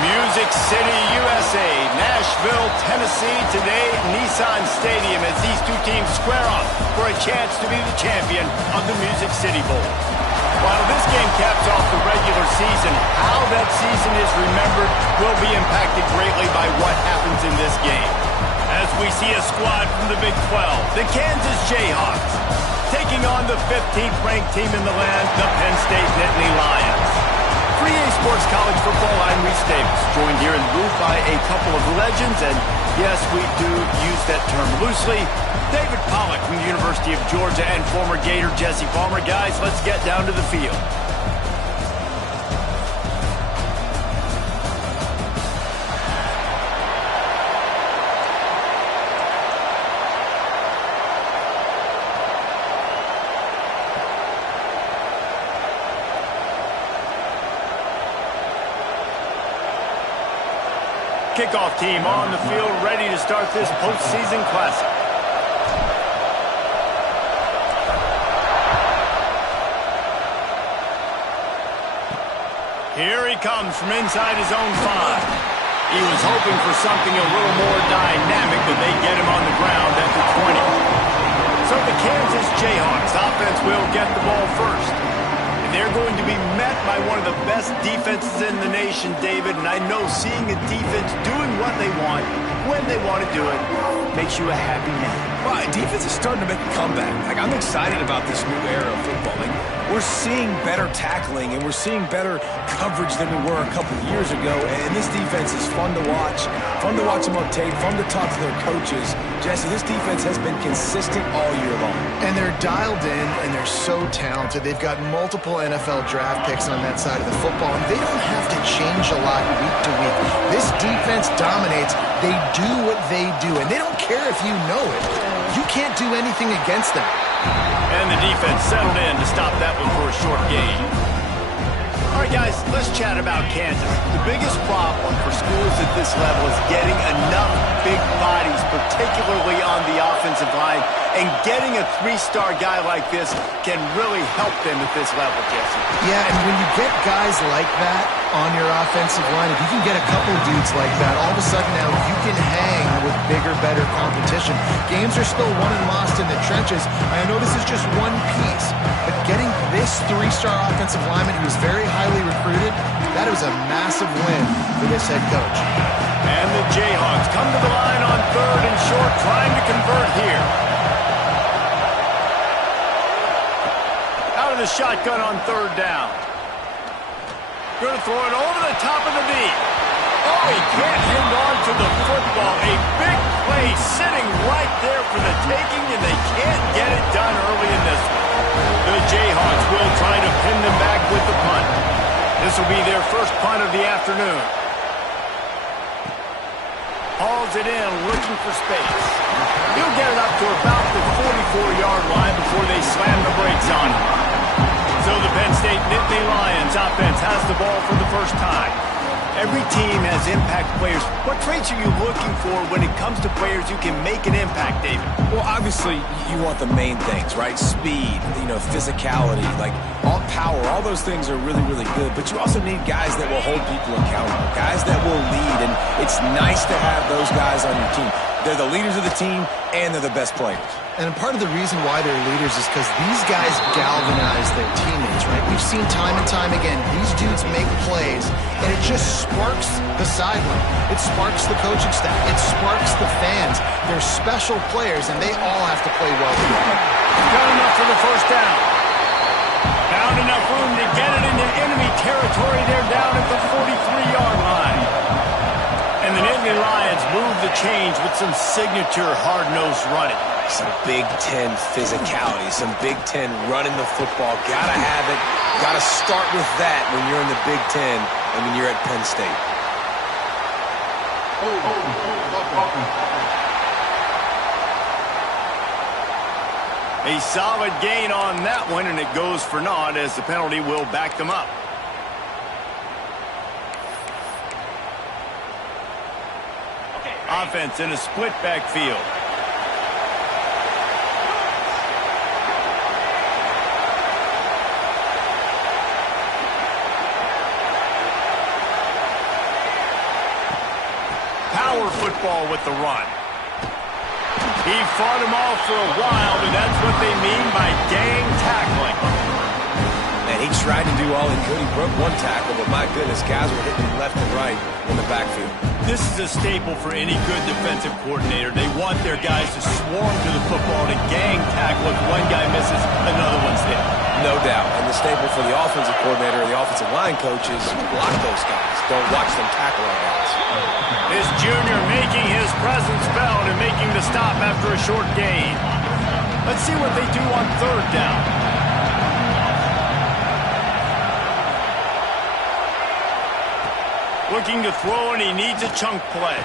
Music City, USA, Nashville, Tennessee, today Nissan Stadium as these two teams square off for a chance to be the champion of the Music City Bowl. While this game caps off the regular season, how that season is remembered will be impacted greatly by what happens in this game. As we see a squad from the Big 12, the Kansas Jayhawks, taking on the 15th ranked team in the land, the Penn State Nittany Lions. For EA Sports College Football, I'm Reese Davis, joined here in the booth by a couple of legends, and yes, we do use that term loosely. David Pollack from the University of Georgia and former Gator Jesse Palmer. Guys, let's get down to the field. Kickoff team on the field, ready to start this postseason classic. Here he comes from inside his own 5. He was hoping for something a little more dynamic, but they get him on the ground at the 20. So the Kansas Jayhawks offense will get the ball first. They're going to be met by one of the best defenses in the nation, David, and I know seeing a defense doing what they want, when they want to do it, makes you a happy man. Well, defense is starting to make a comeback. I'm excited about this new era of football. We're seeing better tackling, and we're seeing better coverage than we were a couple of years ago, and this defense is fun to watch them on tape, fun to talk to their coaches. Jesse, this defense has been consistent all year long. And they're dialed in, and they're so talented. They've got multiple NFL draft picks on that side of the football, and they don't have to change a lot week to week. This defense dominates. They do what they do, and they don't care if you know it. You can't do anything against them. And the defense settled in to stop that one for a short gain. All right, guys, let's chat about Kansas. The biggest problem for schools at this level is getting enough big bodies, particularly on the offensive line, and getting a 3-star guy like this can really help them at this level, Jesse. Yeah, and when you get guys like that on your offensive line, if you can get a couple dudes like that, all of a sudden now you can hang with bigger, better competition. Games are still won and lost in the trenches. I know this is just one piece, but getting this 3-star offensive lineman who is very highly recruited, that was a massive win for this head coach. And the Jayhawks come to the line on 3rd and short, trying to convert here. Out of the shotgun on 3rd down. Going to throw it over the top of the knee. Oh, he can't hang on to the football. A big play sitting right there for the taking, and they can't get it done early in this one. The Jayhawks will try to pin them back with the punt. This will be their first punt of the afternoon. Hauls it in, looking for space. He'll get it up to about the 44-yard line before they slam the brakes on him. So the Penn State Nittany Lions offense has the ball for the first time. Every team has impact players. What traits are you looking for when it comes to players who can make an impact, David? Well, obviously, you want the main things, right? Speed, physicality, all power, all those things are really, really good. But you also need guys that will hold people accountable, guys that will lead, and it's nice to have those guys on your team. They're the leaders of the team, and they're the best players. And part of the reason why they're leaders is because these guys galvanize their teammates, right? We've seen time and time again, these dudes make plays, and it just sparks the sideline. It sparks the coaching staff. It sparks the fans. They're special players, and they all have to play well together. Got enough for the first down. Found enough room to get it into enemy territory. They're down at the 43-yard line. And the Nittany Lions move the change with some signature hard-nosed running. Some Big Ten physicality, some Big Ten running the football. Gotta have it. Gotta start with that when you're in the Big Ten and when you're at Penn State. A solid gain on that one, and it goes for naught as the penalty will back them up. Offense in a split backfield. power football with the run. He fought him off for a while, but that's what they mean by gang tackling. And he tried to do all he could. He broke one tackle, but my goodness, guys were hitting him left and right in the backfield. This is a staple for any good defensive coordinator. They want their guys to swarm to the football, to gang tackle. If one guy misses, another one's there. No doubt. And the staple for the offensive coordinator or the offensive line coach is block those guys. Don't watch them tackle our guys. This junior making his presence felt and making the stop after a short gain. Let's see what they do on third down. Looking to throw, and he needs a chunk play.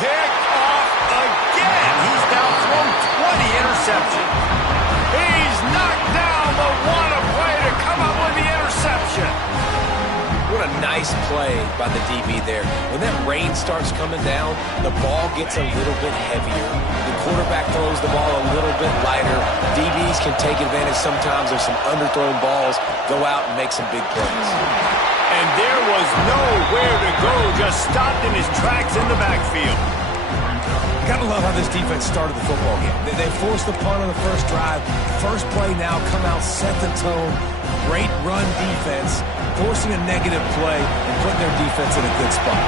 Picked off again. He's now thrown 20 interceptions. He's knocked down, but what a play to come up with the interception. What a nice play by the DB there. When that rain starts coming down, the ball gets a little bit heavier. The quarterback throws the ball a little bit lighter. DBs can take advantage sometimes of some underthrown balls, go out and make some big plays. And there was nowhere to go, just stopped in his tracks in the backfield. Gotta love how this defense started the football game. They forced the punt on the first drive. First play now, come out, set the tone. Great run defense, forcing a negative play and putting their defense in a good spot.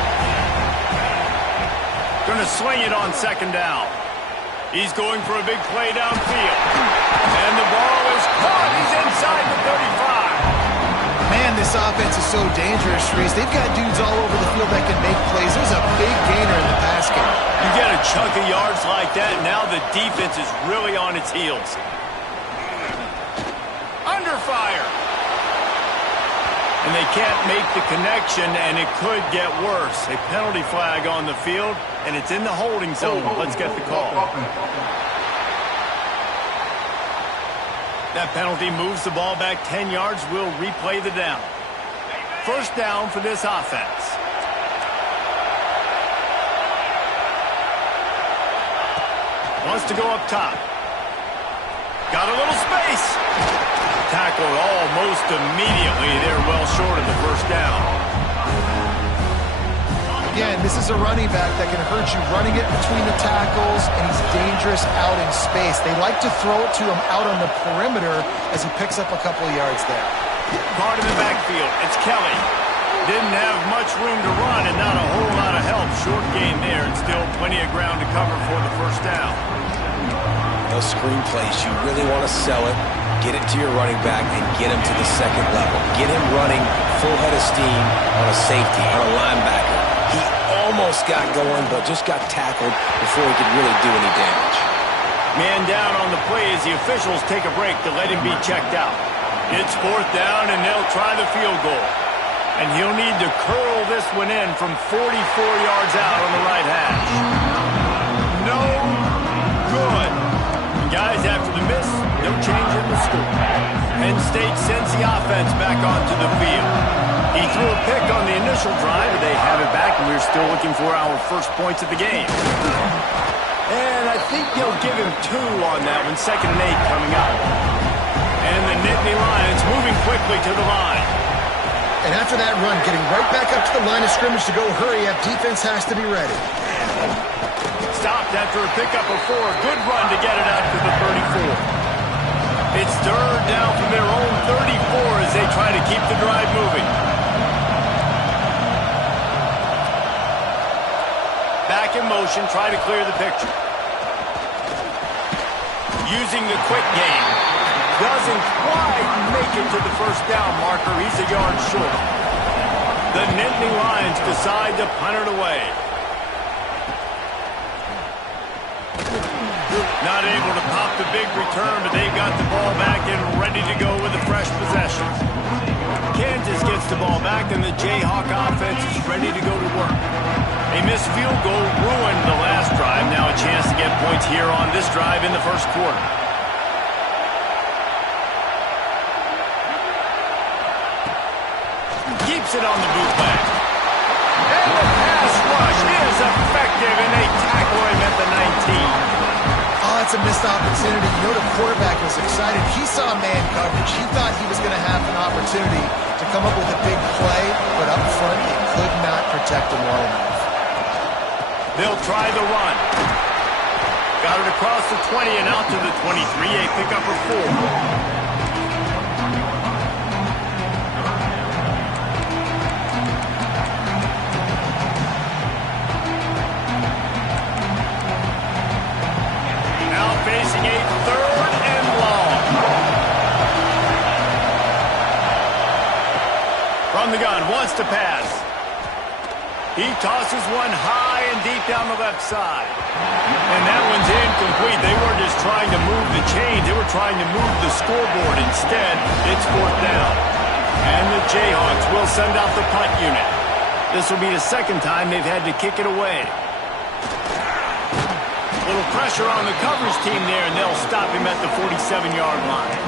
Gonna swing it on second down. He's going for a big play downfield. And the ball is caught. He's inside the 35. Man, this offense is so dangerous, Reese. They've got dudes all over the field that can make plays. There's a big gainer in the pass game. You get a chunk of yards like that, now the defense is really on its heels. Under fire. And they can't make the connection, and it could get worse. A penalty flag on the field, and it's in the holding zone. Let's get the call. That penalty moves the ball back 10 yards. We'll replay the down. First down for this offense. Wants to go up top. Got a little space. Tackled almost immediately. They're well short of the first down. Again, this is a running back that can hurt you running it between the tackles, and he's dangerous out in space. They like to throw it to him out on the perimeter as he picks up a couple of yards there. Caught in the backfield. It's Kelly. Didn't have much room to run and not a whole lot of help. Short gain there and still plenty of ground to cover for the first down. Those screen plays, you really want to sell it, get it to your running back, and get him to the second level. Get him running full head of steam on a safety, on a linebacker. He almost got going, but just got tackled before he could really do any damage. Man down on the play as the officials take a break to let him be checked out. It's fourth down, and they'll try the field goal. And he'll need to curl this one in from 44 yards out on the right hash. No good. And guys, after the miss, no change in the score. Penn State sends the offense back onto the field. He threw a pick on the initial drive, but they have it back, and we're still looking for our first points of the game. And I think they'll give him 2 on that one, 2nd and 8 coming up. And the Nittany Lions moving quickly to the line. And after that run, getting right back up to the line of scrimmage to go hurry up, defense has to be ready. Stopped after a pickup of 4. Good run to get it out to the 34. It's third down from their own 34 as they try to keep the drive moving. Back in motion, try to clear the picture. Using the quick game. Doesn't quite make it to the first down marker. He's a yard short. The Nittany Lions decide to punt it away. Not able to pop the big return, but they got the ball back and ready to go with a fresh possession. Kansas gets the ball back, and the Jayhawk offense is ready to go to work. A missed field goal ruined the last drive. Now a chance to get points here on this drive in the first quarter. Keeps it on the bootleg. And the pass rush is effective, and they tackle him at the 19. Oh, it's a missed opportunity. You know the quarterback was excited. He saw man coverage. He thought he was going to have an opportunity to come up with a big play, but up front, he could not protect him well enough. They'll try the run. Got it across the 20 and out to the 23, a pickup of 4. Facing a 3rd and long. From the gun, wants to pass. He tosses one high and deep down the left side. And that one's incomplete. They weren't just trying to move the chains. They were trying to move the scoreboard. Instead, it's 4th down. And the Jayhawks will send out the punt unit. This will be the 2nd time they've had to kick it away. Little pressure on the coverage team there, and they'll stop him at the 47-yard line.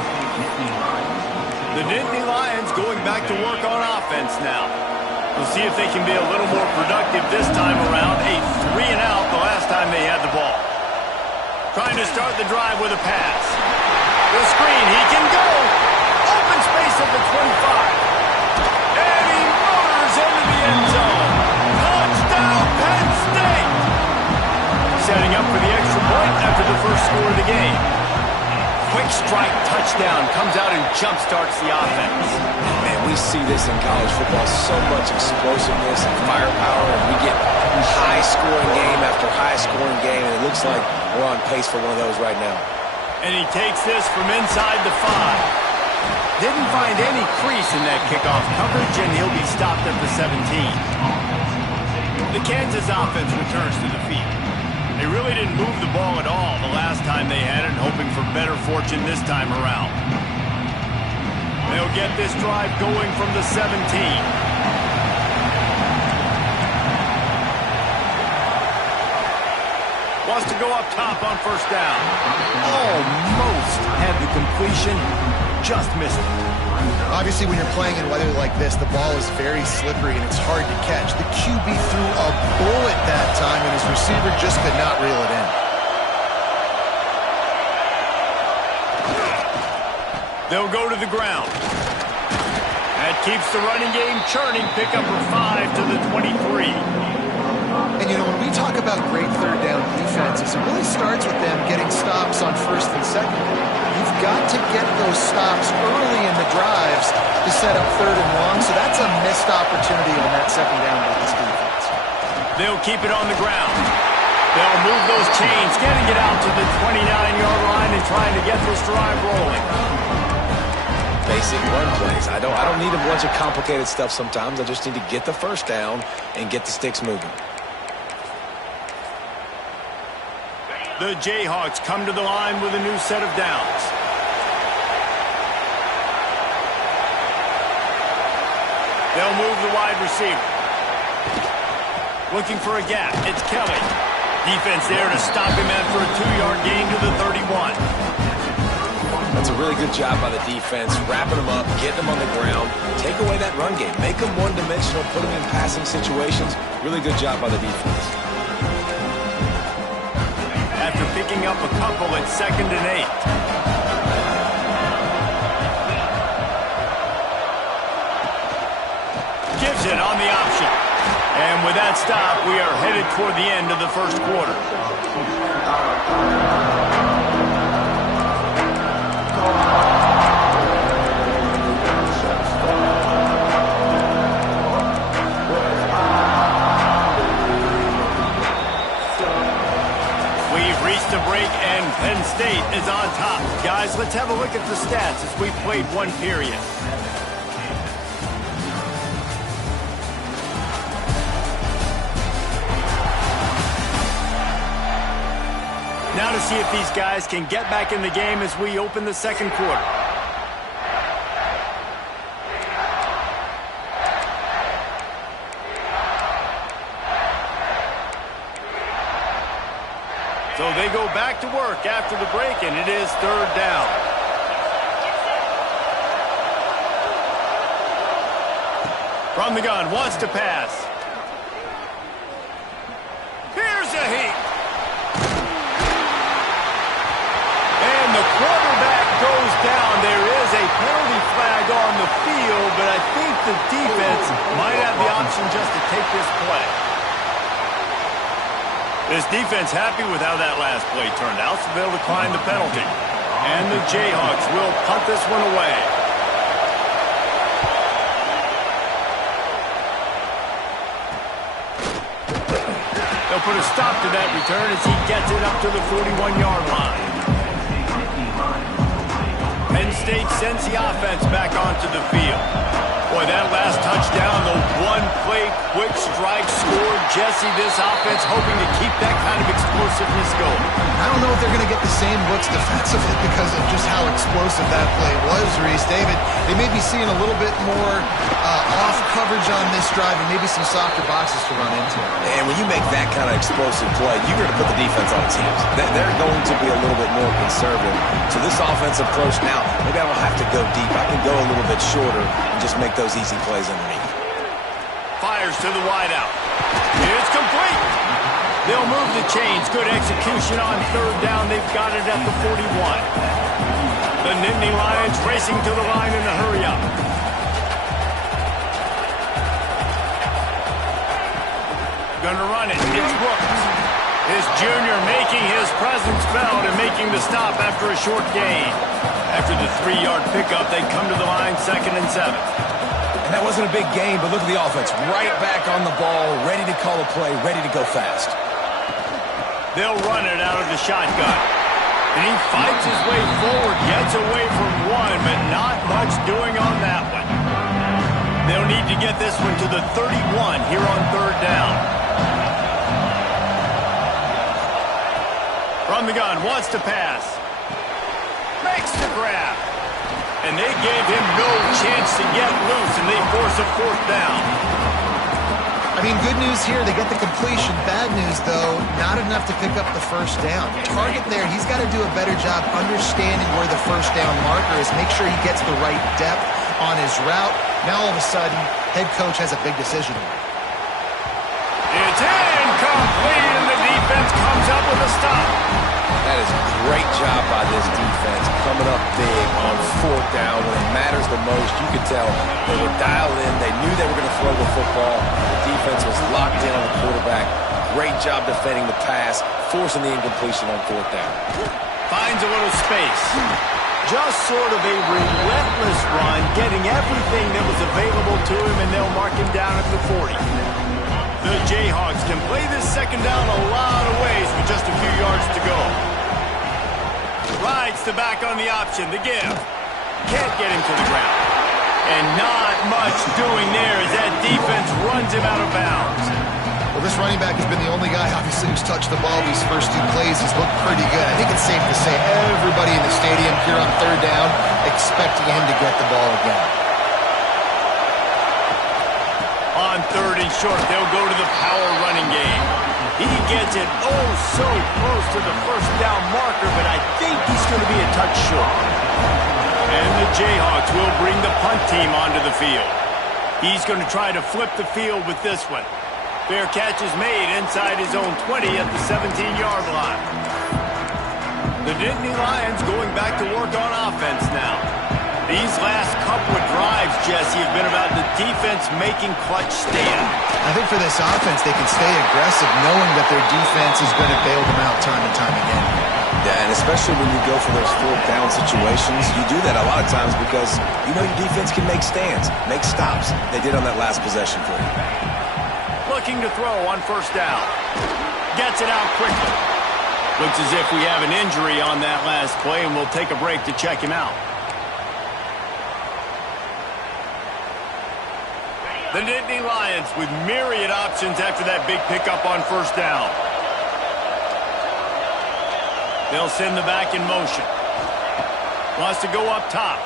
The Nittany Lions going back to work on offense now. We'll see if they can be a little more productive this time around. A 3 and out the last time they had the ball. Trying to start the drive with a pass. The screen, he can go. Open space at the 25. And he motors into the end zone. Touchdown, Penn State! Setting up for the extra point after the first score of the game. Quick strike touchdown comes out and jump-starts the offense. Man, we see this in college football, so much explosiveness and firepower, and we get high-scoring game after high-scoring game, and it looks like we're on pace for one of those right now. And he takes this from inside the 5. Didn't find any crease in that kickoff coverage, and he'll be stopped at the 17. The Kansas offense returns to the field. They really didn't move the ball at all the last time they had it, hoping for better fortune this time around. They'll get this drive going from the 17. Wants to go up top on 1st down. Almost had the completion, just missed it. Obviously, when you're playing in weather like this, the ball is very slippery and it's hard to catch. The QB threw a bullet that time, and his receiver just could not reel it in. They'll go to the ground. That keeps the running game churning. Pickup of 5 to the 23. And, you know, when we talk about great 3rd down defenses, it really starts with them getting stops on 1st and 2nd. You've got to get those stops early in the drives to set up 3rd and long, so that's a missed opportunity on that 2nd down by this defense. They'll keep it on the ground. They'll move those chains, getting it out to the 29-yard line and trying to get this drive rolling. Basic run plays. I don't need a bunch of complicated stuff sometimes. I just need to get the 1st down and get the sticks moving. The Jayhawks come to the line with a new set of downs. They'll move the wide receiver. Looking for a gap. It's Kelly. Defense there to stop him after a 2-yard gain to the 31. That's a really good job by the defense, wrapping them up, getting them on the ground, take away that run game, make them one-dimensional, put them in passing situations. Really good job by the defense. After picking up a couple at 2nd and 8. Gives it on the option. And with that stop, we are headed toward the end of the 1st quarter. The break, and Penn State is on top. Guys, let's have a look at the stats as we played one period. Now to see if these guys can get back in the game as we open the 2nd quarter. So they go back to work after the break, and it is 3rd down. From the gun, wants to pass. Here's a heat. And the quarterback goes down. There is a penalty flag on the field, but I think the defense might have the option just to take this play. This defense happy with how that last play turned out, so they'll decline the penalty. And the Jayhawks will punt this one away. They'll put a stop to that return as he gets it up to the 41-yard line. Penn State sends the offense back onto the field. Boy, that last touchdown, the one-play quick strike scored. Jesse, this offense hoping to keep that kind of explosiveness going. I don't know if they're going to get the same looks defensively because of just how explosive that play was, Reese. David, they may be seeing a little bit more off coverage on this drive and maybe some softer boxes to run into. And when you make that kind of explosive play, you're going to put the defense on its heels. They're going to be a little bit more conservative. So this offensive approach now, maybe I don't have to go deep. I can go a little bit shorter and just make those easy plays underneath. Fires to the wideout. It's complete. They'll move the chains. Good execution on third down. They've got it at the 41. The Nittany Lions racing to the line in a hurry-up. Gonna run it. It's Brooks. His junior making his presence felt and making the stop after a short gain. After the 3-yard pickup, they come to the line 2nd and 7. And that wasn't a big gain, but look at the offense. Right back on the ball, ready to call a play, ready to go fast. They'll run it out of the shotgun. And he fights his way forward, gets away from one, but not much doing on that one. They'll need to get this one to the 31 here on third down. From the gun, wants to pass. Makes the grab. And they gave him no chance to get loose, and they force a 4th down. I mean, good news here, they get the completion. Bad news, though, not enough to pick up the first down. Target there, he's got to do a better job understanding where the first down marker is, make sure he gets the right depth on his route. Now, all of a sudden, head coach has a big decision. It's incomplete, and the defense comes up with a stop. That is a great job by this defense, coming up big on 4th down when it matters the most. You could tell they were dialed in. They knew they were going to throw the football. The defense was locked in on the quarterback. Great job defending the pass, forcing the incompletion on 4th down. Finds a little space. Just sort of a relentless run, getting everything that was available to him, and they'll mark him down at the 40. The Jayhawks can play this second down a lot of ways with just a few yards to go. Rides the back on the option, the give. Can't get him to the ground. And not much doing there as that defense runs him out of bounds. Well, this running back has been the only guy, obviously, who's touched the ball these first 2 plays. He's looked pretty good. I think it's safe to say everybody in the stadium here on third down expecting him to get the ball again. On 3rd and short, they'll go to the power running game. He gets it oh so close to the first down marker, but I think he's going to be a touch short. And the Jayhawks will bring the punt team onto the field. He's going to try to flip the field with this one. Fair catch is made inside his own 20 at the 17-yard line. The Nittany Lions going back to work on offense now. These last couple of drives, Jesse, have been about the defense making clutch stand. I think for this offense, they can stay aggressive knowing that their defense is going to bail them out time and time again. Yeah, and especially when you go for those 4th down situations, you do that a lot of times because you know your defense can make stands, make stops. They did on that last possession for you. Looking to throw on first down. Gets it out quickly. Looks as if we have an injury on that last play, and we'll take a break to check him out. The Nittany Lions with myriad options after that big pickup on first down. They'll send the back in motion. Wants to go up top.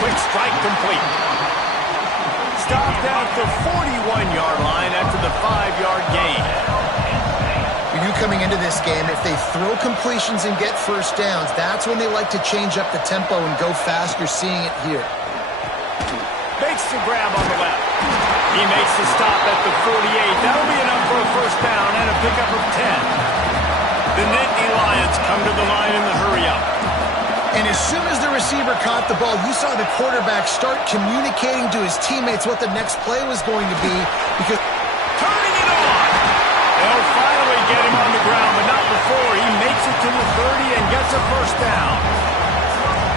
Quick strike complete. Stopped at the 41-yard line after the 5-yard gain. For you coming into this game, if they throw completions and get first downs, that's when they like to change up the tempo and go fast. You're seeing it here. Makes the grab on the left. He makes the stop at the 48. That'll be enough for a first down and a pickup of 10. The Nittany Lions come to the line in the hurry-up. And as soon as the receiver caught the ball, you saw the quarterback start communicating to his teammates what the next play was going to be because turning it on. They'll finally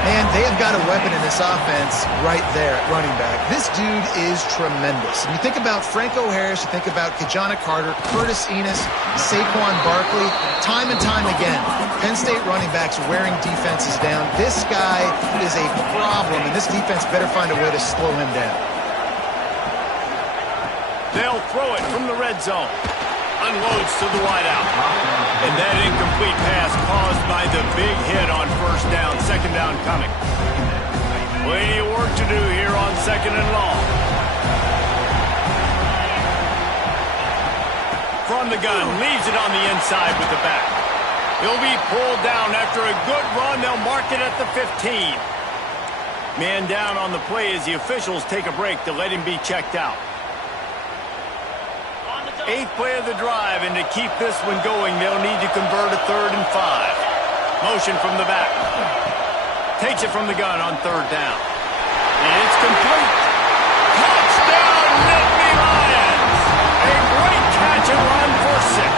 And they have got a weapon in this offense right there at running back. This dude is tremendous. And you think about Franco Harris, you think about Kajana Carter, Curtis Enos, Saquon Barkley, time and time again, Penn State running backs wearing defenses down. This guy is a problem, and this defense better find a way to slow him down. They'll throw it from the red zone. Unloads to the wideout. And that incomplete pass caused by the big hit on first down. Second down coming. Plenty of work to do here on second and long. From the gun, leaves it on the inside with the back. He'll be pulled down after a good run. They'll mark it at the 15. Man down on the play as the officials take a break to let him be checked out. 8th play of the drive, and to keep this one going, they'll need to convert a 3rd and 5. Motion from the back. Takes it from the gun on 3rd down. And it's complete. Touchdown, Nittany Lions! A great catch and run for 6.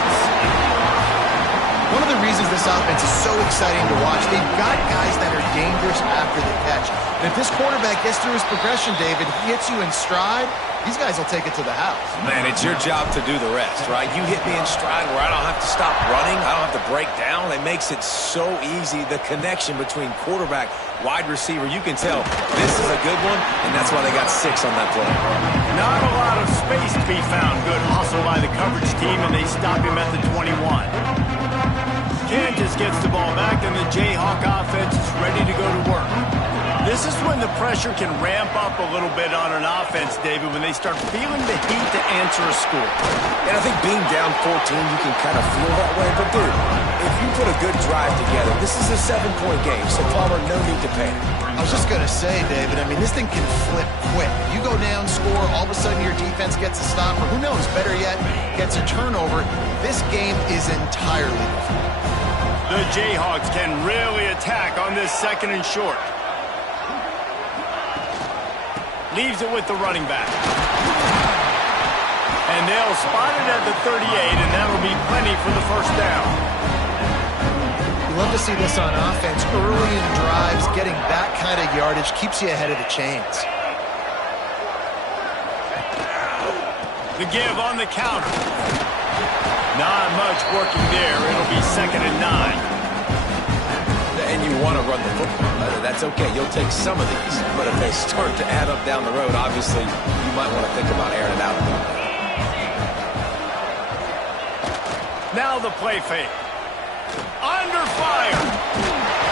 One of the reasons this offense is so exciting to watch, they've got guys that are dangerous after the catch. And if this quarterback gets through his progression, David, he hits you in stride, these guys will take it to the house. Man, it's your job to do the rest, right? You hit me in stride where I don't have to stop running. I don't have to break down. It makes it so easy. The connection between quarterback, wide receiver, you can tell this is a good one, and that's why they got 6 on that play. Not a lot of space to be found. Good hustle by the coverage team, and they stop him at the 21. Kansas gets the ball back, and the Jayhawk offense is ready to go to work. This is when the pressure can ramp up a little bit on an offense, David, when they start feeling the heat to answer a score. And I think being down 14, you can kind of feel that way. But, dude, if you put a good drive together, this is a 7-point game, so Palmer, no need to panic. I was just going to say, David, I mean, this thing can flip quick. You go down, score, all of a sudden your defense gets a stop, or who knows, better yet, gets a turnover. This game is entirely different. The Jayhawks can really attack on this 2nd and short. Leaves it with the running back. And they'll spot it at the 38, and that'll be plenty for the 1st down. You love to see this on offense. Early in drives, getting that kind of yardage keeps you ahead of the chains. The give on the counter. Not much working there. It'll be 2nd and 9. And you want to run the football. That's okay. You'll take some of these. But if they start to add up down the road, obviously, you might want to think about airing it out a little bit. Now the play fake. Under fire.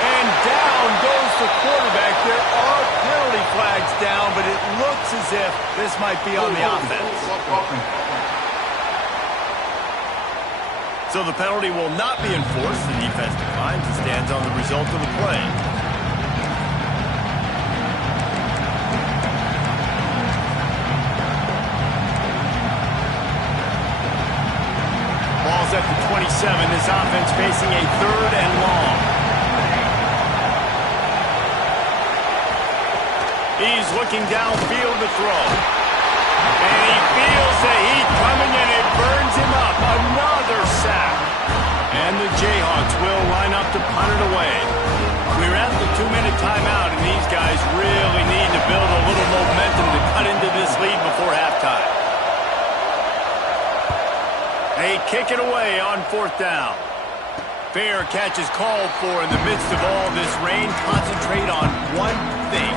And down goes the quarterback. There are penalty flags down, but it looks as if this might be on the offense. So the penalty will not be enforced. The defense declines and stands on the result of the play. Ball's at the 27. This offense facing a 3rd and long. He's looking downfield to throw. And he feels the heat coming and it burns him up. Another sack. And the Jayhawks will line up to punt it away. We're at the 2-minute timeout, and these guys really need to build a little momentum to cut into this lead before halftime. They kick it away on 4th down. Fair catch is called for in the midst of all this rain. Concentrate on one thing.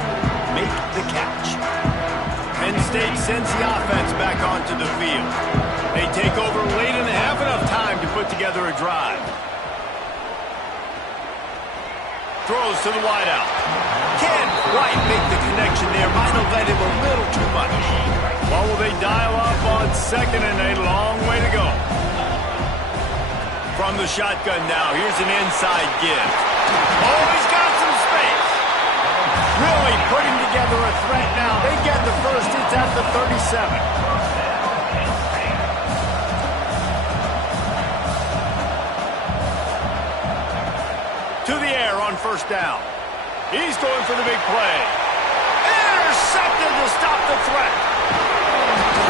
Make the catch. Penn State sends the offense back onto the field. They take over late and have enough time to put together a drive. Throws to the wideout. Can't quite make the connection there. Might have led him a little too much. What will they dial up on 2nd and a long way to go? From the shotgun now, here's an inside give. Oh, he's got some space. Really putting together a threat now. They get the first. It's at the 37. To the air on 1st down. He's going for the big play. Intercepted to stop the threat.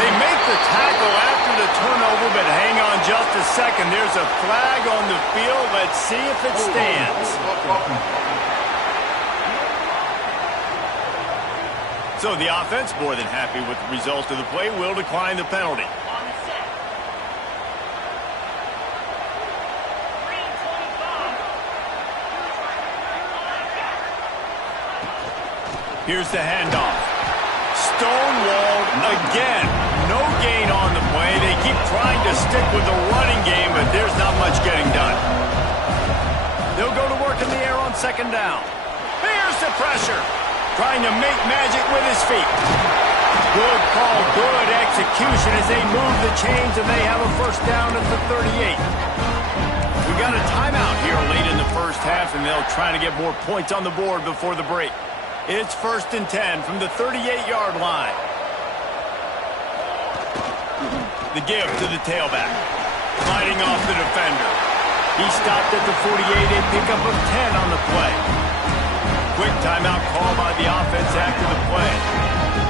They make the tackle after the turnover, but hang on just a second. There's a flag on the field. Let's see if it stands. So the offense, more than happy with the result of the play, will decline the penalty. Here's the handoff. Stonewalled again. No gain on the play. They keep trying to stick with the running game, but there's not much getting done. They'll go to work in the air on second down. Here's the pressure. Trying to make magic with his feet. Good call, good execution as they move the chains, and they have a first down at the 38. We got a timeout here late in the first half, and they'll try to get more points on the board before the break. It's 1st and 10 from the 38-yard line. The give to the tailback. Fighting off the defender. He stopped at the 48, a pickup of 10 on the play. Quick timeout call by the offense after the play.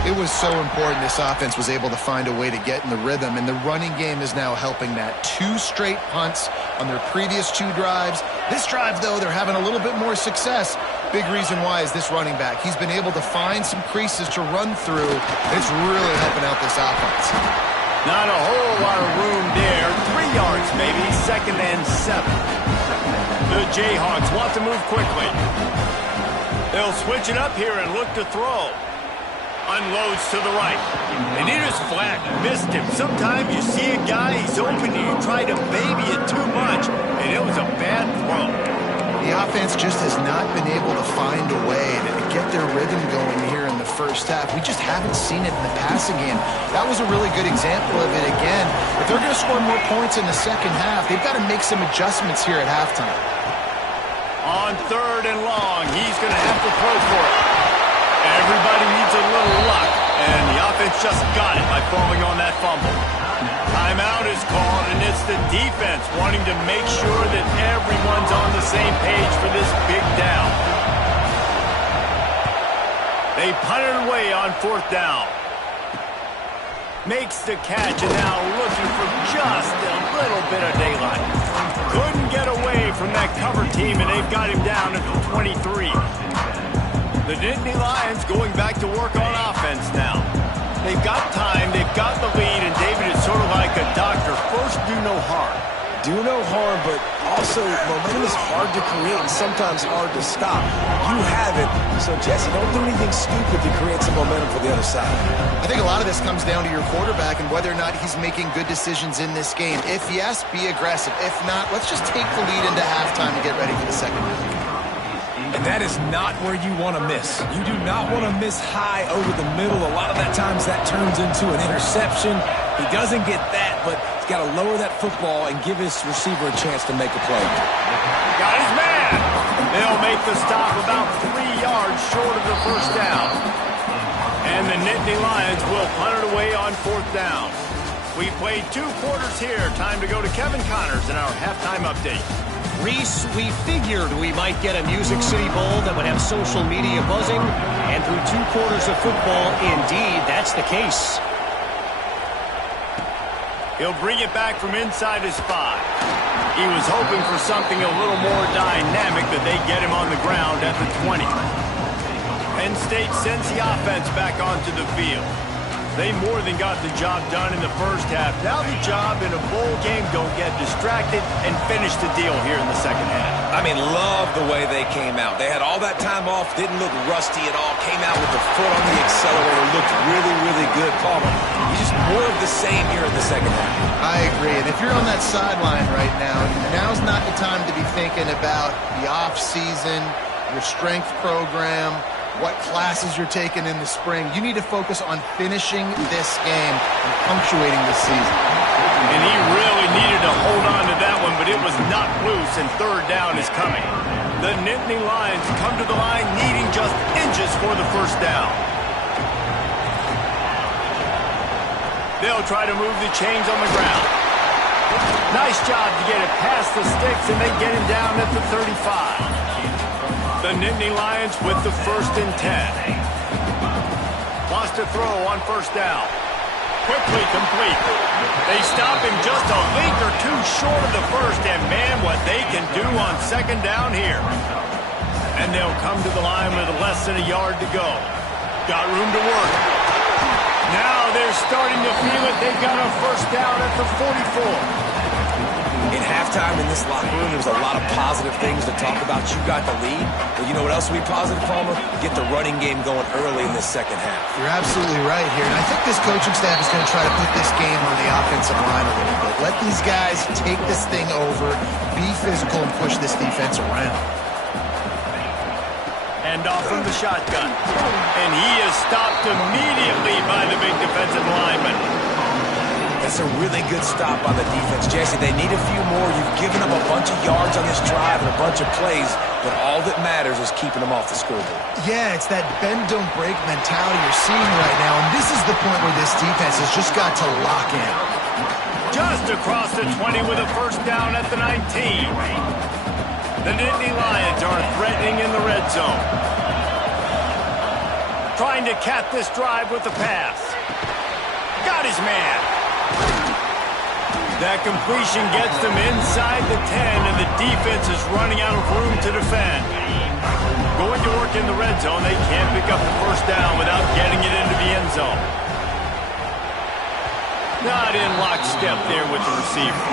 It was so important this offense was able to find a way to get in the rhythm, and the running game is now helping that. 2 straight punts on their previous 2 drives. This drive, though, they're having a little bit more success. Big reason why is this running back. He's been able to find some creases to run through, and it's really helping out this offense. Not a whole lot of room there. 3 yards, maybe. 2nd and 7. The Jayhawks want to move quickly. They'll switch it up here and look to throw. Unloads to the right. And he just flat missed him. Sometimes you see a guy, he's open, and you try to baby it too much, and it was a bad throw. The offense just has not been able to find a way to get their rhythm going here in the first half. We just haven't seen it in the passing game. That was a really good example of it again. If they're going to score more points in the second half, they've got to make some adjustments here at halftime. On 3rd and long, he's going to have to throw for it. Everybody needs a little luck, and the offense just got it by falling on that fumble. Timeout is called, and it's the defense wanting to make sure that everyone's on the same page for this big down. They punt it away on 4th down. Makes the catch, and now looking for just a little bit of daylight. Couldn't get away from that cover team, and they've got him down at the 23. The Nittany Lions going back to work on offense now. They've got time, they've got the lead, and David is sort of like a doctor. First, do no harm. Do no harm, but also momentum is hard to create and sometimes hard to stop. You have it, so Jesse, don't do anything stupid to create some momentum for the other side. I think a lot of this comes down to your quarterback and whether or not he's making good decisions in this game. If yes, be aggressive. If not, let's just take the lead into halftime and get ready for the second half. And that is not where you want to miss. You do not want to miss high over the middle. A lot of that times that turns into an interception. He doesn't get that, but he's got to lower that football and give his receiver a chance to make a play. Got his man. They'll make the stop about 3 yards short of the first down. And the Nittany Lions will punt it away on 4th down. We played 2 quarters here. Time to go to Kevin Connors in our halftime update. Reese, we figured we might get a Music City Bowl that would have social media buzzing, and through 2 quarters of football, indeed, that's the case. He'll bring it back from inside his 5. He was hoping for something a little more dynamic, but they get him on the ground at the 20. Penn State sends the offense back onto the field. They more than got the job done in the first half. Now the job in a bowl game, don't get distracted and finish the deal here in the second half. I mean, love the way they came out. They had all that time off, didn't look rusty at all, came out with the foot on the accelerator, looked really, really good. Palmer, you just more of the same here in the second half. I agree, and if you're on that sideline right now, now's not the time to be thinking about the off-season, your strength program, what classes you're taking in the spring. You need to focus on finishing this game and punctuating this season. And he really needed to hold on to that one, but it was not loose, and 3rd down is coming. The Nittany Lions come to the line needing just inches for the first down. They'll try to move the chains on the ground. Nice job to get it past the sticks, and they get him down at the 35. The Nittany Lions with the 1st and 10. Lost a throw on 1st down. Quickly complete. They stop him just a leak or 2 short of the first, and man, what they can do on 2nd down here. And they'll come to the line with less than a yard to go. Got room to work. Now they're starting to feel it. They've got a first down at the 44. In halftime in this locker room, there was a lot of positive things to talk about. You got the lead. But you know what else will be positive, Palmer? Get the running game going early in this second half. You're absolutely right here. And I think this coaching staff is going to try to put this game on the offensive line a little bit. Let these guys take this thing over, be physical, and push this defense around. And off from the shotgun. And he is stopped immediately by the big defensive lineman. That's a really good stop on the defense. Jesse, they need a few more. You've given them a bunch of yards on this drive and a bunch of plays, but all that matters is keeping them off the scoreboard. Yeah, it's that bend, don't break mentality you're seeing right now, and this is the point where this defense has just got to lock in. Just across the 20 with a first down at the 19. The Nittany Lions are threatening in the red zone. Trying to cap this drive with the pass. Got his man. That completion gets them inside the 10, and the defense is running out of room to defend. Going to work in the red zone, they can't pick up the first down without getting it into the end zone. Not in lockstep there with the receiver.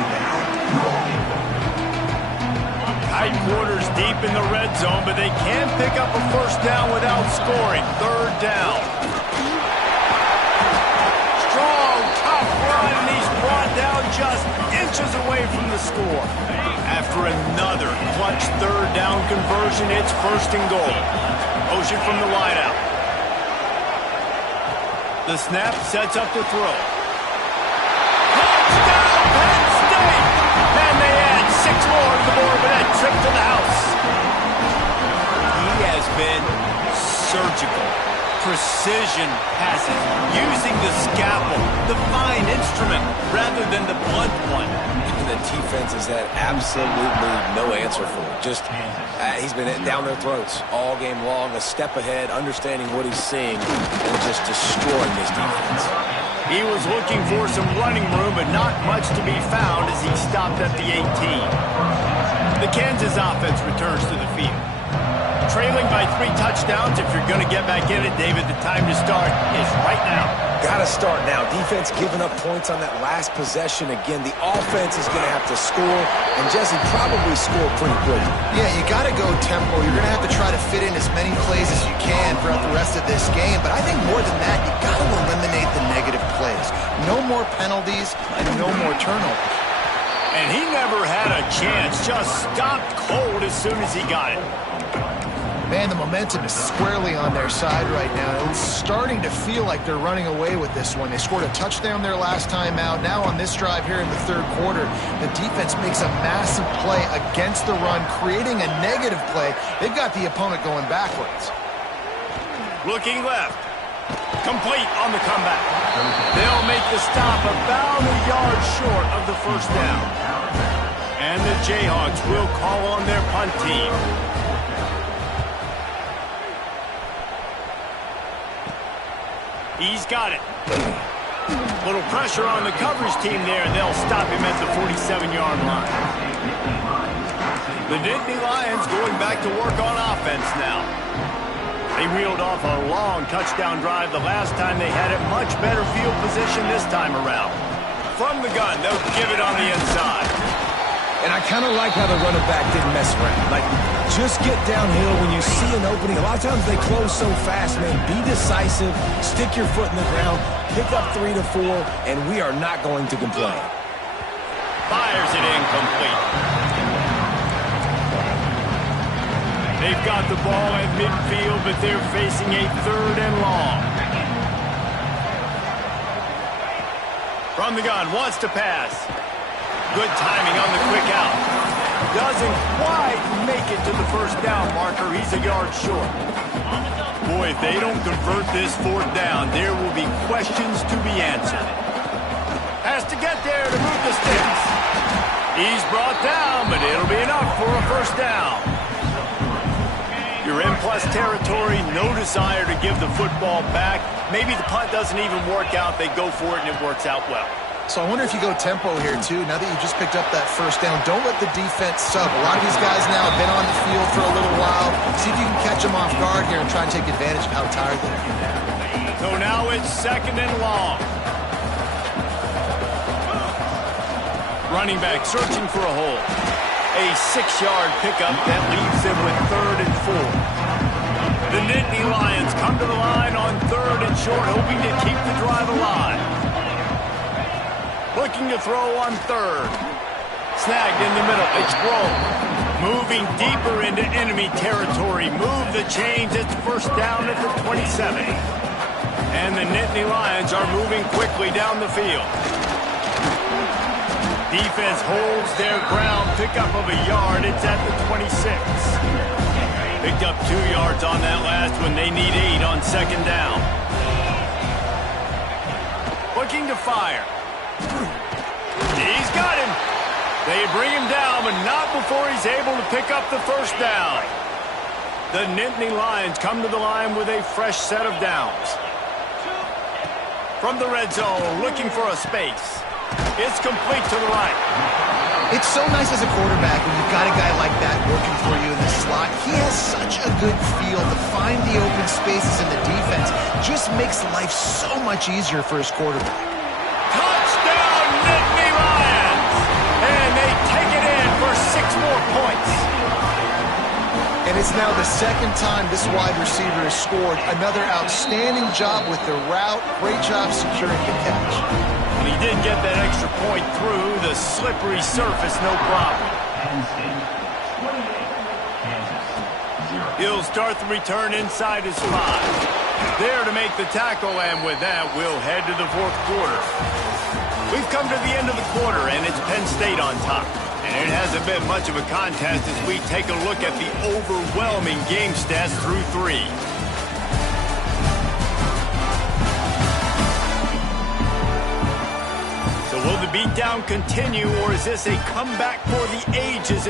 Tight quarters deep in the red zone, but they can't pick up a first down without scoring. Third down. Strong, tough run, and he's brought down just inches away from the score. After another clutch third down conversion, it's first and goal. Motion from the wideout. The snap sets up the throw. Touchdown, Penn State! And they add 6 more to the board with that trip to the house. He has been surgical. Precision passes, using the scalpel, the fine instrument, rather than the blunt one. The defense has had absolutely no answer for it. Just, he's been down their throats all game long, a step ahead, understanding what he's seeing, and just destroying this defense. He was looking for some running room, but not much to be found as he stopped at the 18. The Kansas offense returns to the field. Trailing by 3 touchdowns. If you're going to get back in it, David, the time to start is right now. Got to start now. Defense giving up points on that last possession. Again, the offense is going to have to score, and Jesse probably score pretty quickly. Yeah, you got to go tempo. You're going to have to try to fit in as many plays as you can throughout the rest of this game, but I think more than that, you got to eliminate the negative plays. No more penalties and no more turnovers. And he never had a chance. Just stopped cold as soon as he got it. Man, the momentum is squarely on their side right now. It's starting to feel like they're running away with this one. They scored a touchdown their last time out. Now on this drive here in the third quarter, the defense makes a massive play against the run, creating a negative play. They've got the opponent going backwards. Looking left. Complete on the comeback. They'll make the stop about a yard short of the first down. And the Jayhawks will call on their punt team. He's got it. Little pressure on the coverage team there, and they'll stop him at the 47-yard line. The Nittany Lions going back to work on offense now. They reeled off a long touchdown drive the last time they had it. Much better field position this time around. From the gun, they'll give it on the inside. And I kind of like how the running back didn't mess around. Like, just get downhill when you see an opening. A lot of times they close so fast, man. Be decisive, stick your foot in the ground, pick up 3 to 4, and we are not going to complain. Fires it incomplete. They've got the ball at midfield, but they're facing a 3rd and long. From the gun, wants to pass. Good timing on the quick out. Doesn't quite make it to the first down marker. He's a yard short. Boy, if they don't convert this 4th down, there will be questions to be answered. Has to get there to move the sticks. He's brought down, but it'll be enough for a first down. You're in plus territory, no desire to give the football back. Maybe the punt doesn't even work out. They go for it, and it works out well. So I wonder if you go tempo here, too. Now that you just picked up that first down, don't let the defense sub. A lot of these guys now have been on the field for a little while. See if you can catch them off guard here and try and take advantage of how tired they are. So now it's 2nd and long. Running back searching for a hole. A 6-yard pickup that leaves them with 3rd and 4. The Nittany Lions come to the line on 3rd and short, hoping to keep the drive alive. Looking to throw on 3rd. Snagged in the middle. It's Rowe. Moving deeper into enemy territory. Move the chains. It's 1st down at the 27. And the Nittany Lions are moving quickly down the field. Defense holds their ground. Pickup of a yard. It's at the 26. Picked up 2 yards on that last one. They need 8 on 2nd down. Looking to fire. He's got him. They bring him down, but not before he's able to pick up the 1st down. The Nittany Lions come to the line with a fresh set of downs. From the red zone, looking for a space. It's complete to the right. It's so nice as a quarterback when you've got a guy like that working for you in the slot. He has such a good feel to find the open spaces in the defense. Just makes life so much easier for his quarterback. Touchdown, Nittany Lions! And they take it in for 6 more points. And it's now the 2nd time this wide receiver has scored. Another outstanding job with the route. Great job securing the catch. And he did get that extra point through the slippery surface, no problem. He'll start the return inside his 5. There to make the tackle, and with that, we'll head to the 4th quarter. We've come to the end of the quarter, and it's Penn State on top. And it hasn't been much of a contest as we take a look at the overwhelming game stats through 3. Will the beatdown continue, or is this a comeback for the ages?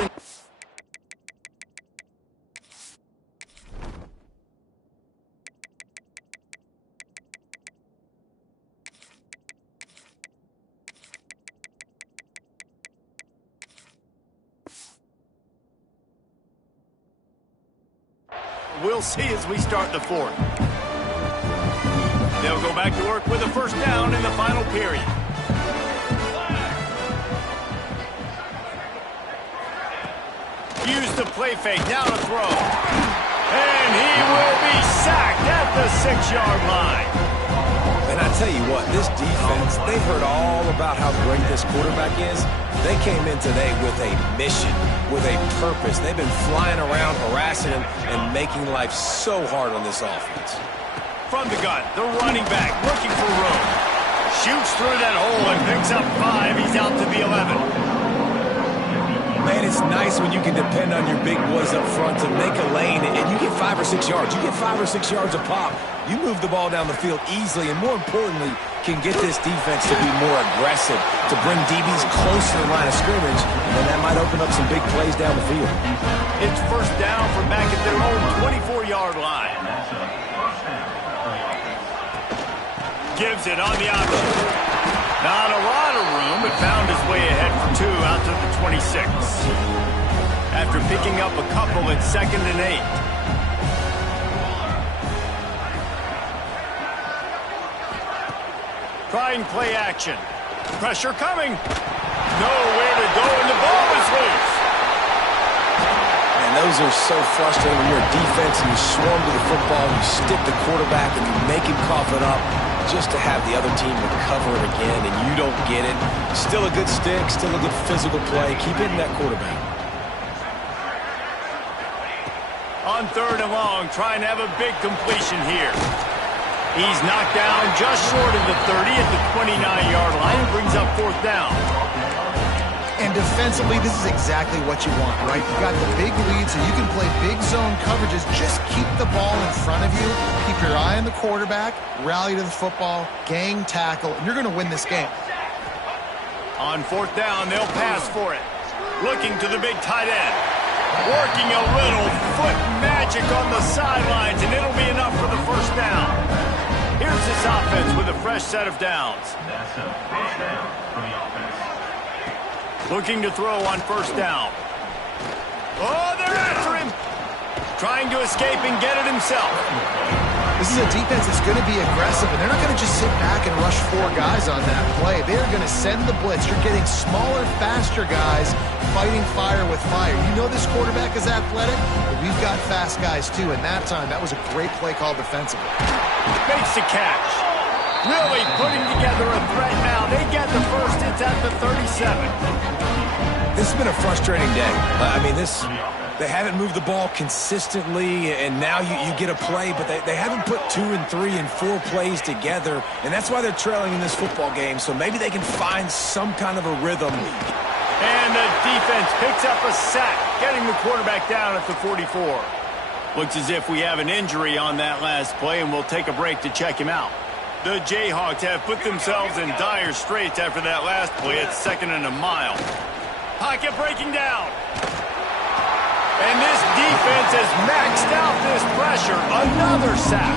We'll see as we start the 4th. They'll go back to work with a 1st down in the final period. Use the play fake, now to throw. And he will be sacked at the 6-yard line. And I tell you what, this defense, they've heard all about how great this quarterback is. They came in today with a mission, with a purpose. They've been flying around, harassing him, and making life so hard on this offense. From the gun, the running back looking for room. Shoots through that hole and picks up 5. He's out to the 11. Man, it's nice when you can depend on your big boys up front to make a lane, and you get 5 or 6 yards. You get 5 or 6 yards a pop. You move the ball down the field easily, and more importantly, can get this defense to be more aggressive, to bring DBs close to the line of scrimmage, and that might open up some big plays down the field. It's 1st down from back at their own 24-yard line. Gives it on the option. Not a lot of room, but found his way ahead for 2 out to the 26. After picking up a couple at 2nd and 8. Trying play action. Pressure coming. Nowhere to go, and the ball is loose. And those are so frustrating when you're a defense and you swarm to the football, you stick the quarterback, and you make him cough it up. Just to have the other team recover it again, and you don't get it. Still a good stick, still a good physical play. Keep hitting that quarterback. On 3rd and long, trying to have a big completion here. He's knocked down just short of the 30 at the 29-yard line and brings up 4th down. And defensively, this is exactly what you want, right? You've got the big lead, so you can play big zone coverages. Just keep the ball in front of you. Keep your eye on the quarterback. Rally to the football. Gang tackle. And you're going to win this game. On 4th down, they'll pass for it. Looking to the big tight end. Working a little foot magic on the sidelines, and it'll be enough for the 1st down. Here's this offense with a fresh set of downs. That's a 1st down for the offense. Looking to throw on 1st down. Oh, they're after him. Trying to escape and get it himself. This is a defense that's going to be aggressive, and they're not going to just sit back and rush 4 guys on that play. They're going to send the blitz. You're getting smaller, faster guys fighting fire with fire. You know this quarterback is athletic, but we've got fast guys too, and that time, that was a great play call defensively. Makes the catch. Really putting together a threat now. They get the first. It's at the 37. This has been a frustrating day. I mean, they haven't moved the ball consistently, and now you get a play, but they haven't put 2 and 3 and 4 plays together, and that's why they're trailing in this football game. So maybe they can find some kind of a rhythm. And the defense picks up a sack, getting the quarterback down at the 44. Looks as if we have an injury on that last play, and we'll take a break to check him out. The Jayhawks have put themselves in dire straits after that last play. It's 2nd and a mile. Pocket breaking down. And this defense has maxed out this pressure. Another sack.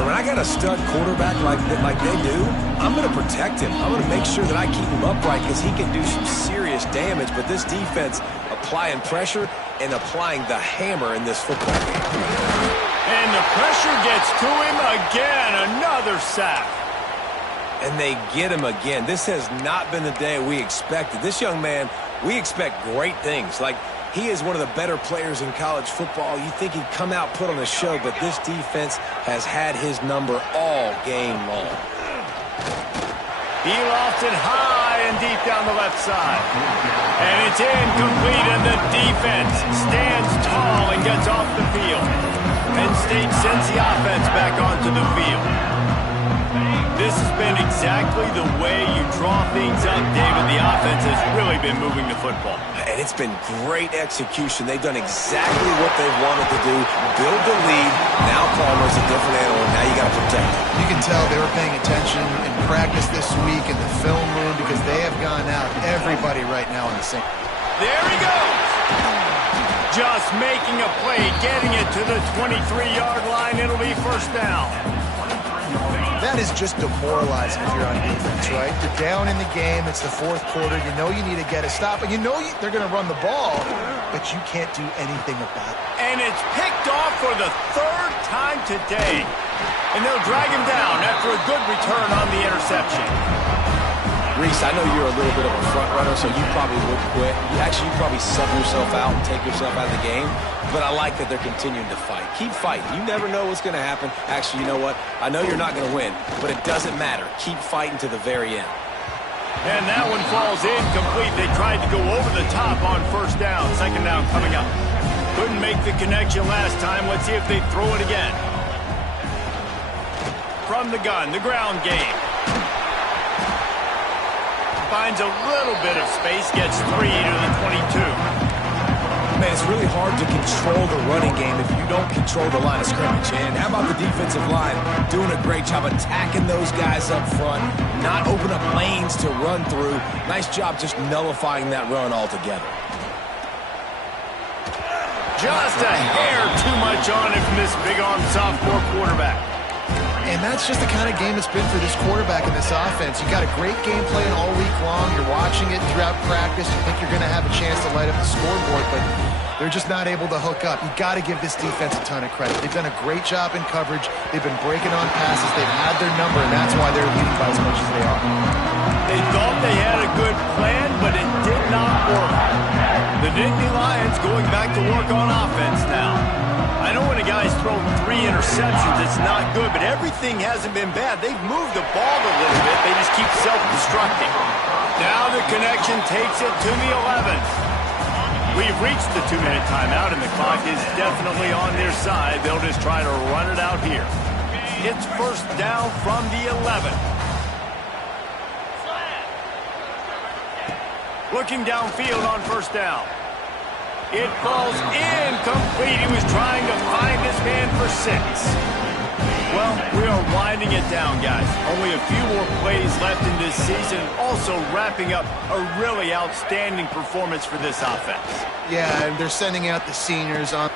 When I got a stud quarterback like they do, I'm going to protect him. I'm going to make sure that I keep him upright because he can do some serious damage. But this defense applying pressure and applying the hammer in this football game. And the pressure gets to him again. Another sack. And they get him again. This has not been the day we expected. This young man, we expect great things. Like, he is one of the better players in college football. You think he'd come out, put on a show, but this defense has had his number all game long. He lofts it high and deep down the left side. And it's incomplete, and the defense stands tall and gets off the field. Penn State sends the offense back onto the field. This has been exactly the way you draw things up, David. The offense has really been moving the football. And it's been great execution. They've done exactly what they've wanted to do. Build the lead. Now Palmer's a different animal. Now you got to protect him. You can tell they were paying attention in practice this week in the film room because they have gone out everybody right now in the same. There he goes. Just making a play, getting it to the 23-yard line. It'll be 1st down. That is just demoralizing if you're on defense, right? You're down in the game. It's the 4th quarter. You know you need to get a stop, and you know they're going to run the ball, but you can't do anything about it. And it's picked off for the 3rd time today. And they'll drag him down after a good return on the interception. Reese, I know you're a little bit of a front runner, so you probably would quit. You probably sub yourself out and take yourself out of the game. But I like that they're continuing to fight. Keep fighting. You never know what's going to happen. Actually, you know what? I know you're not going to win, but it doesn't matter. Keep fighting to the very end. And that one falls incomplete. They tried to go over the top on 1st down. 2nd down coming up. Couldn't make the connection last time. Let's see if they throw it again. From the gun, the ground game. Finds a little bit of space, gets 3 to the 22. Man, it's really hard to control the running game if you don't control the line of scrimmage. And how about the defensive line doing a great job attacking those guys up front, not open up lanes to run through. Nice job just nullifying that run altogether. Just a hair too much on it from this big-armed sophomore quarterback. And that's just the kind of game it's been for this quarterback in this offense. You got a great game plan all week long. You're watching it throughout practice. You think you're going to have a chance to light up the scoreboard, but they're just not able to hook up. You got to give this defense a ton of credit. They've done a great job in coverage. They've been breaking on passes. They've had their number, and that's why they're leading by as much as they are. They thought they had a good plan, but it did not work. The Nittany Lions going back to work on offense now. I know when a guy's thrown 3 interceptions, it's not good, but everything hasn't been bad. They've moved the ball a little bit. They just keep self-destructing. Now the connection takes it to the 11th. We've reached the 2-minute timeout, and the clock is definitely on their side. They'll just try to run it out here. It's 1st down from the 11th. Looking downfield on 1st down. It falls incomplete. He was trying to find his man for 6. Well, we are winding it down, guys. Only a few more plays left in this season. Also wrapping up a really outstanding performance for this offense. Yeah, and they're sending out the seniors on.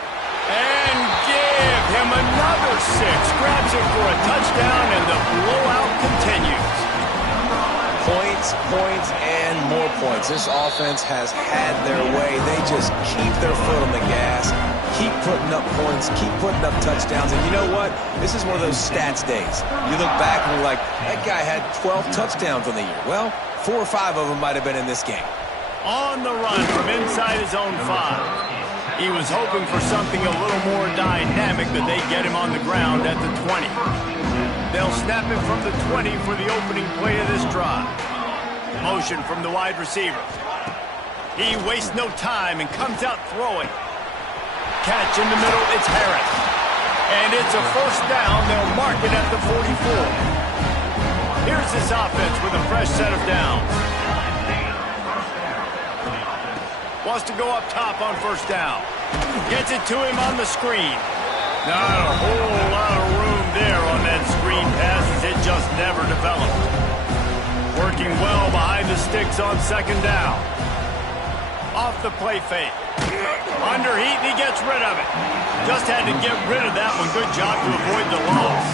And give him another 6. Grabs it for a touchdown, and the blowout continues. Points, points, and more points. This offense has had their way. They just keep their foot on the gas. keep putting up points, keep putting up touchdowns. And you know what? This is one of those stats days. You look back and you're like, that guy had 12 touchdowns on the year. Well, 4 or 5 of them might have been in this game. On the run from inside his own 5. He was hoping for something a little more dynamic, but they get him on the ground at the 20. They'll snap it from the 20 for the opening play of this drive. Motion from the wide receiver. He wastes no time and comes out throwing. Catch in the middle, it's Harris. And it's a first down. They'll mark it at the 44. Here's this offense with a fresh set of downs. Wants to go up top on first down. Gets it to him on the screen. Not a whole lot of room there on that screen pass as it just never developed. Working well behind the sticks on second down. Off the play fake. Under heat, and he gets rid of it. Just had to get rid of that one. Good job to avoid the loss.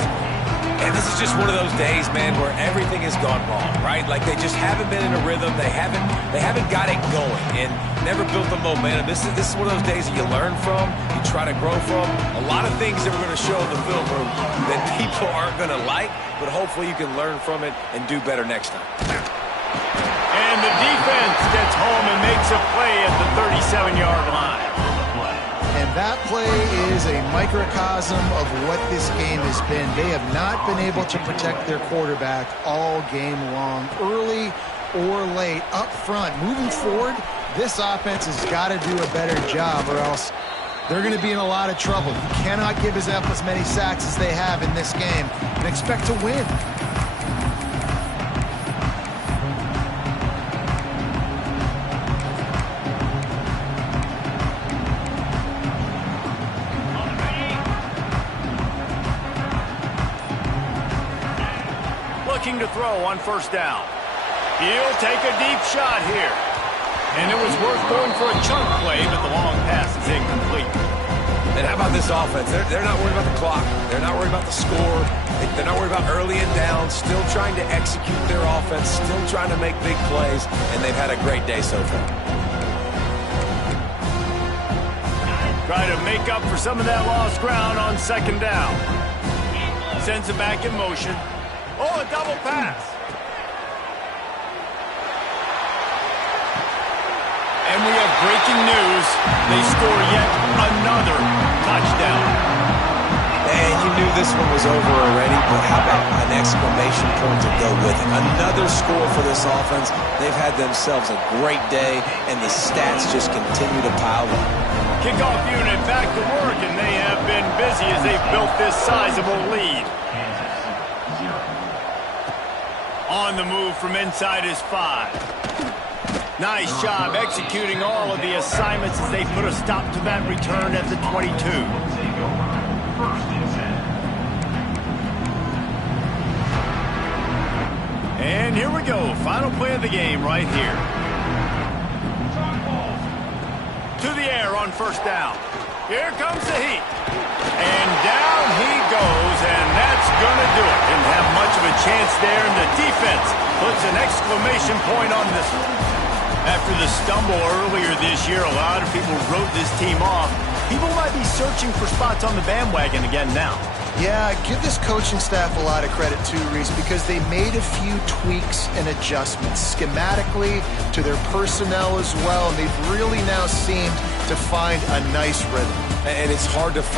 And this is just one of those days, man, where everything has gone wrong, right? Like they just haven't been in a rhythm. They haven't got it going and never built the momentum. This is one of those days that you learn from, you try to grow from. A lot of things that we're going to show in the film room that people aren't going to like, but hopefully you can learn from it and do better next time. And the defense gets home and makes a play at the 37-yard line. And that play is a microcosm of what this game has been. They have not been able to protect their quarterback all game long, early or late, up front. Moving forward, this offense has got to do a better job or else they're going to be in a lot of trouble. You cannot give us up as many sacks as they have in this game and expect to win. Looking to throw on first down. He'll take a deep shot here. And it was worth going for a chunk play, but the long pass is incomplete. And how about this offense? They're not worried about the clock. They're not worried about the score. They're not worried about early and down. Still trying to execute their offense. Still trying to make big plays. And they've had a great day so far. Try to make up for some of that lost ground on second down. Sends it back in motion. Oh, a double pass. And we have breaking news. They score yet another touchdown. And you knew this one was over already, but how about an exclamation point to go with it? Another score for this offense. They've had themselves a great day, and the stats just continue to pile up. Kickoff unit back to work, and they have been busy as they've built this sizable lead. On the move from inside his 5. Nice job executing all of the assignments as they put a stop to that return at the 22. And here we go. Final play of the game right here. To the air on first down. Here comes the heat. And down he goes, and that's going to do it. Didn't have much of a chance there, and the defense puts an exclamation point on this one. After the stumble earlier this year, a lot of people wrote this team off. People might be searching for spots on the bandwagon again now. Yeah, give this coaching staff a lot of credit too, Reese, because they made a few tweaks and adjustments schematically to their personnel as well, and they've really now seemed to find a nice rhythm. And it's hard to